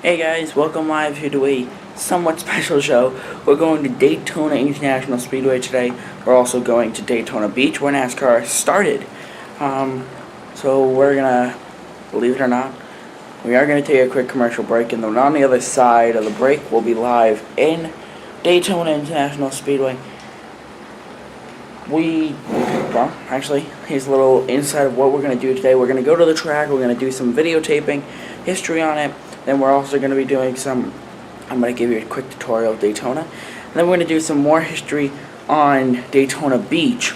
Hey guys, welcome live here to a somewhat special show. We're going to Daytona International Speedway today. We're also going to Daytona Beach where NASCAR started. Um, so we're gonna, believe it or not, we are gonna take a quick commercial break, and then on the other side of the break, we'll be live in Daytona International Speedway. Actually, here's a little insight of what we're going to do today. We're going to go to the track, we're going to do some videotaping, history on it, then we're also going to be doing I'm going to give you a quick tutorial of Daytona, and then we're going to do some more history on Daytona Beach,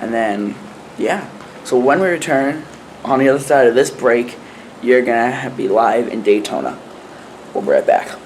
and then, yeah. So when we return, on the other side of this break, you're going to be live in Daytona. We'll be right back.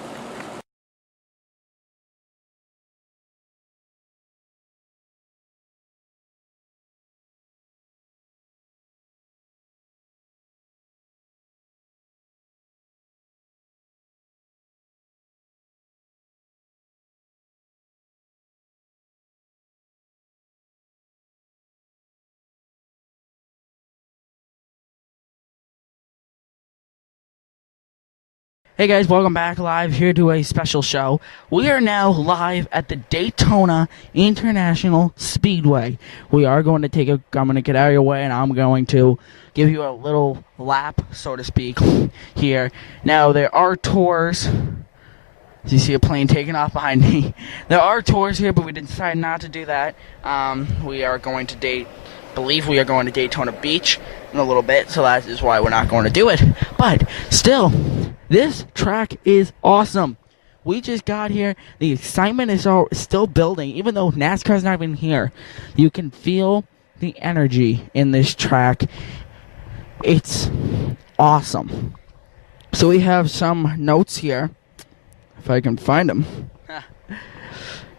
Hey guys, welcome back live here to a special show. We are now live at the Daytona International Speedway. We are going to I'm going to get out of your way and I'm going to give you a little lap, so to speak, here. Now, there are tours. As you see a plane taking off behind me. There are tours here, but we decided not to do that. We are going to believe we are going to Daytona Beach in a little bit, so that is why we're not going to do it. But still, this track is awesome. We just got here. The excitement is still building, even though NASCAR's not even here. You can feel the energy in this track. It's awesome. So we have some notes here, if I can find them.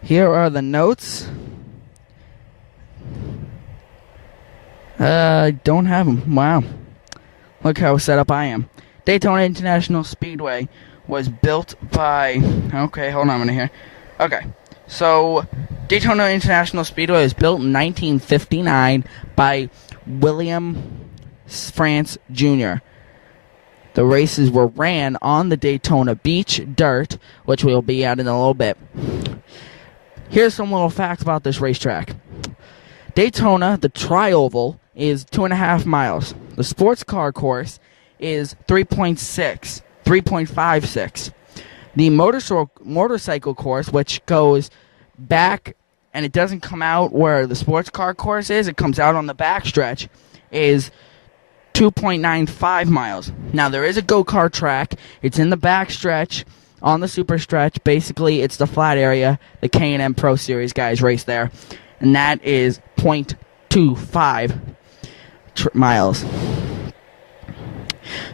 Here are the notes. I don't have them. Wow. Look how set up I am. Daytona International Speedway was built by... Okay, hold on a minute here. Okay, so Daytona International Speedway was built in 1959 by William France Jr. The races were ran on the Daytona Beach dirt, which we'll be at in a little bit. Here's some little facts about this racetrack. Daytona, the tri-oval, is 2.5 miles. The sports car course is 3.56. The motorcycle course, which goes back and it doesn't come out where the sports car course is, it comes out on the backstretch, is 2.95 miles. Now, there is a go-kart track. It's in the backstretch on the super stretch. Basically, it's the flat area. The K&M Pro Series guys race there. And that is 0.25 miles.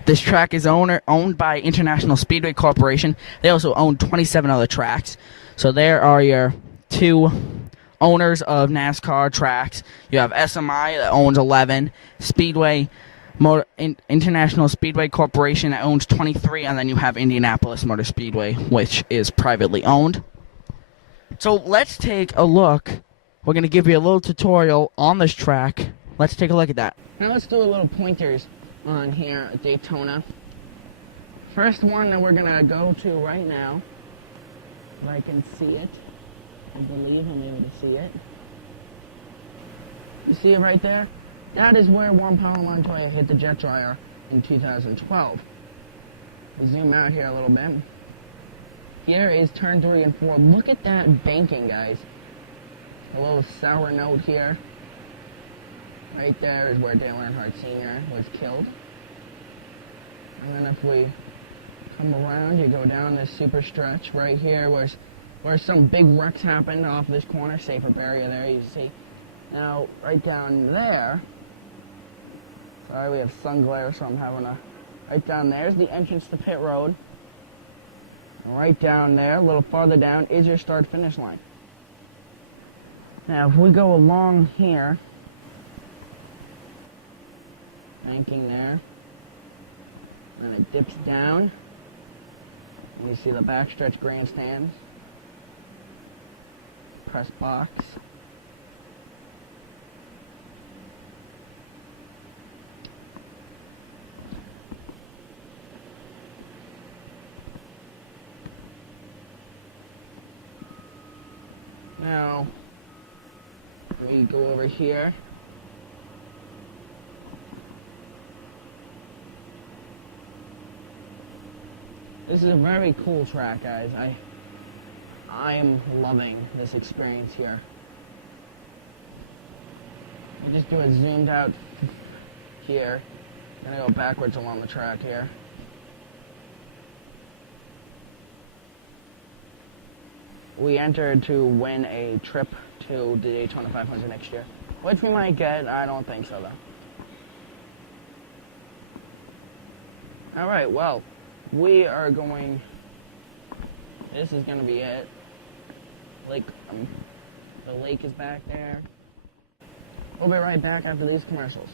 This track is owned by International Speedway Corporation. They also own 27 other tracks. So there are your two owners of NASCAR tracks. You have SMI that owns 11, Speedway International Speedway Corporation that owns 23, and then you have Indianapolis Motor Speedway, which is privately owned. So let's take a look. We're going to give you a little tutorial on this track. Let's take a look at that. Now let's do a little pointers on here at Daytona. First one that we're going to go to right now, if I can see it. I believe I'm able to see it. You see it right there? That is where Juan Pablo Montoya hit the jet dryer in 2012. We'll zoom out here a little bit. Here is turn 3 and 4. Look at that banking, guys. A little sour note here. Right there is where Dale Earnhardt Sr. was killed. And then if we come around, you go down this super stretch right here where some big wrecks happened off this corner. Safer area there, you see. Now, right down there, sorry, we have sun glare, so I'm having a... Right down there is the entrance to pit road. Right down there, a little farther down, is your start-finish line. Now, if we go along here, banking there, and it dips down, and you see the backstretch grandstands, press box. we go over here. This is a very cool track, guys. I'm loving this experience here. We just do it zoomed out here. I'm gonna go backwards along the track here. We entered to win a trip to the Daytona 500 next year, which we might get. I don't think so, though. All right, well, we are going. This is gonna be it. Lake, the lake is back there. We'll be right back after these commercials.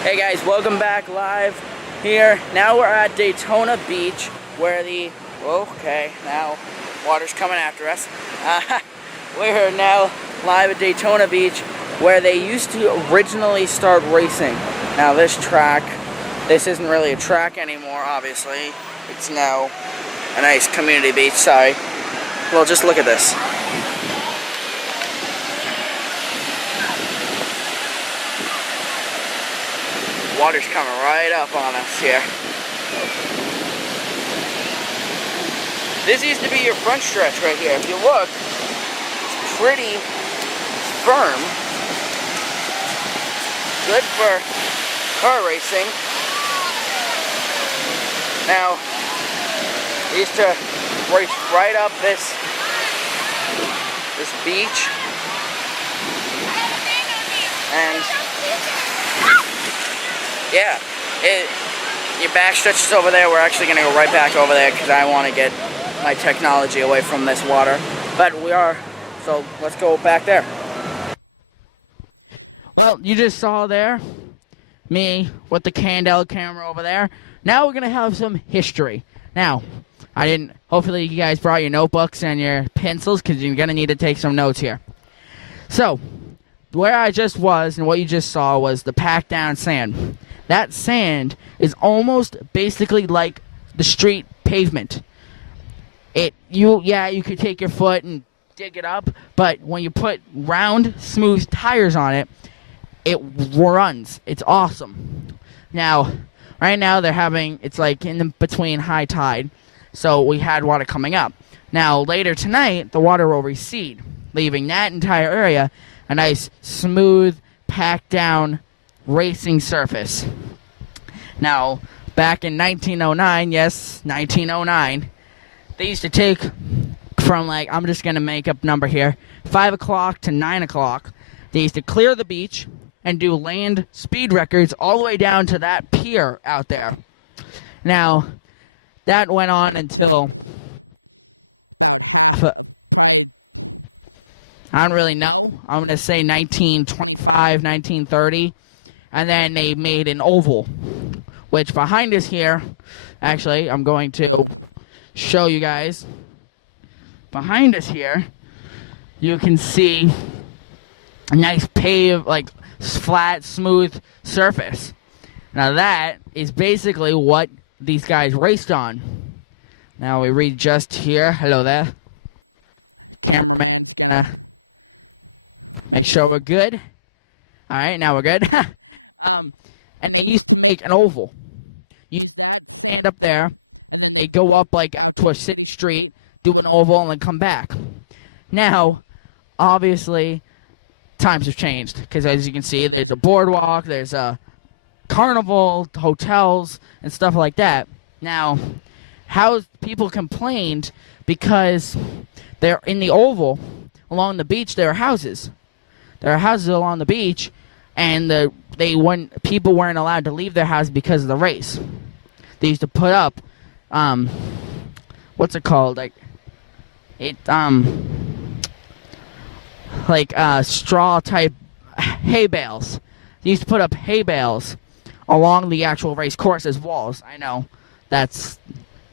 Hey guys, welcome back live here. Now we're at Daytona Beach where okay, now water's coming after us. We're now live at Daytona Beach where they used to originally start racing. Now this isn't really a track anymore, obviously. It's now a nice community beach, sorry. Well, just look at this. Water's coming right up on us here. This used to be your front stretch right here. If you look, it's pretty firm. Good for car racing. Now, we used to race right up this beach. And yeah, your back stretches over there. We're actually going to go right back over there because I want to get my technology away from this water. But we are, so let's go back there. Well, you just saw there me with the Candle camera over there. Now we're going to have some history. Now, hopefully you guys brought your notebooks and your pencils because you're going to need to take some notes here. So, where I just was and what you just saw was the packed down sand. That sand is almost basically like the street pavement. You could take your foot and dig it up, but when you put round, smooth tires on it, it runs. It's awesome. Now, right now it's like in between high tide, so we had water coming up. Now, later tonight, the water will recede, leaving that entire area a nice, smooth, packed down racing surface. Now, back in 1909, yes, 1909, they used to take from I'm just going to make up number here, 5 o'clock to 9 o'clock. They used to clear the beach and do land speed records all the way down to that pier out there. Now, that went on until, I don't really know, I'm going to say 1925, 1930, and then they made an oval, which behind us here, actually, I'm going to show you guys. Behind us here, you can see a nice paved, flat, smooth surface. Now that is basically what these guys raced on. Now we read just here. Hello there. Cameraman. Make sure we're good. All right, now we're good. And they used to make an oval. You stand up there, and then they go up out to a city street, do an oval, and then come back. Now, obviously, times have changed because, as you can see, there's a boardwalk, there's a carnival, hotels, and stuff like that. Now, how people complained because they're in the oval along the beach. There are houses. There are houses along the beach, and people weren't allowed to leave their house because of the race. They used to put up, what's it called? like straw type hay bales. They used to put up hay bales along the actual race course as walls. I know that's,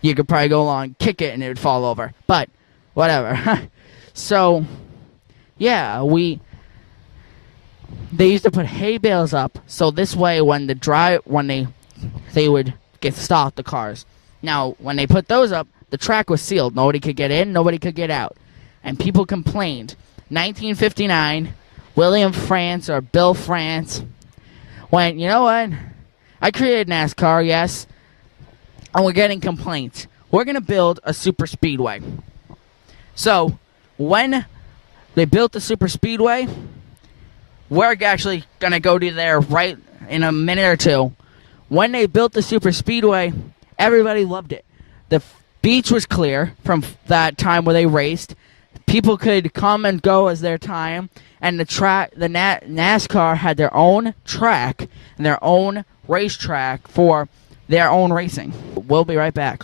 you could probably go along, kick it, and it would fall over. But whatever. So yeah, they used to put hay bales up, so this way when they would get stopped, the cars. Now when they put those up, the track was sealed. Nobody could get in, nobody could get out, and people complained. 1959, William France or Bill France went, you know what? I created NASCAR, yes, and we're getting complaints. We're gonna build a super speedway. So when they built the super speedway, we're actually going to go to there right in a minute or two. When they built the super speedway, everybody loved it. The beach was clear from that time where they raced. People could come and go as their time, and NASCAR had their own track and their own racetrack for their own racing. We'll be right back.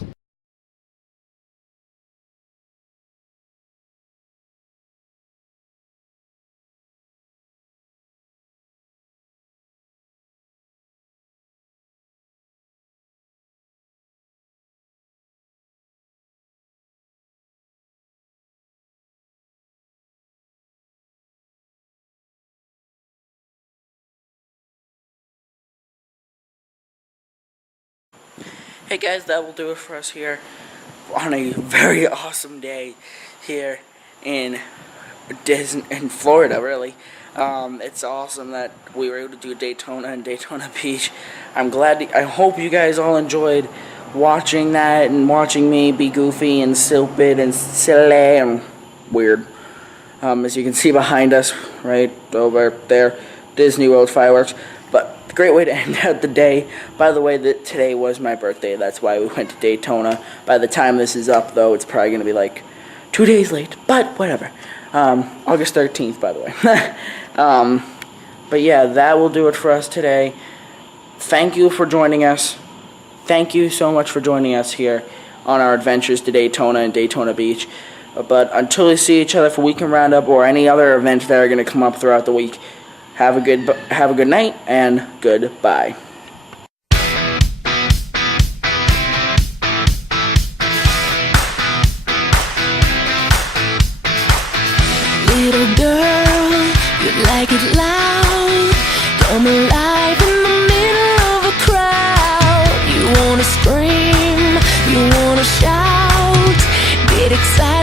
Hey guys, that will do it for us here on a very awesome day here in Florida, really. It's awesome that we were able to do Daytona and Daytona Beach. I hope you guys all enjoyed watching that and watching me be goofy and stupid and silly and weird. As you can see behind us, right over there, Disney World fireworks. But great way to end out the day. By the way, today was my birthday. That's why we went to Daytona. By the time this is up, though, it's probably going to be like 2 days late. But whatever. August 13th, by the way. But yeah, that will do it for us today. Thank you for joining us. Thank you so much for joining us here on our adventures to Daytona and Daytona Beach. But until we see each other for Weekend Roundup or any other events that are going to come up throughout the week, have a good night and goodbye. Little girl, you like it loud. Come alive in the middle of a crowd. You wanna scream, you wanna shout, get excited.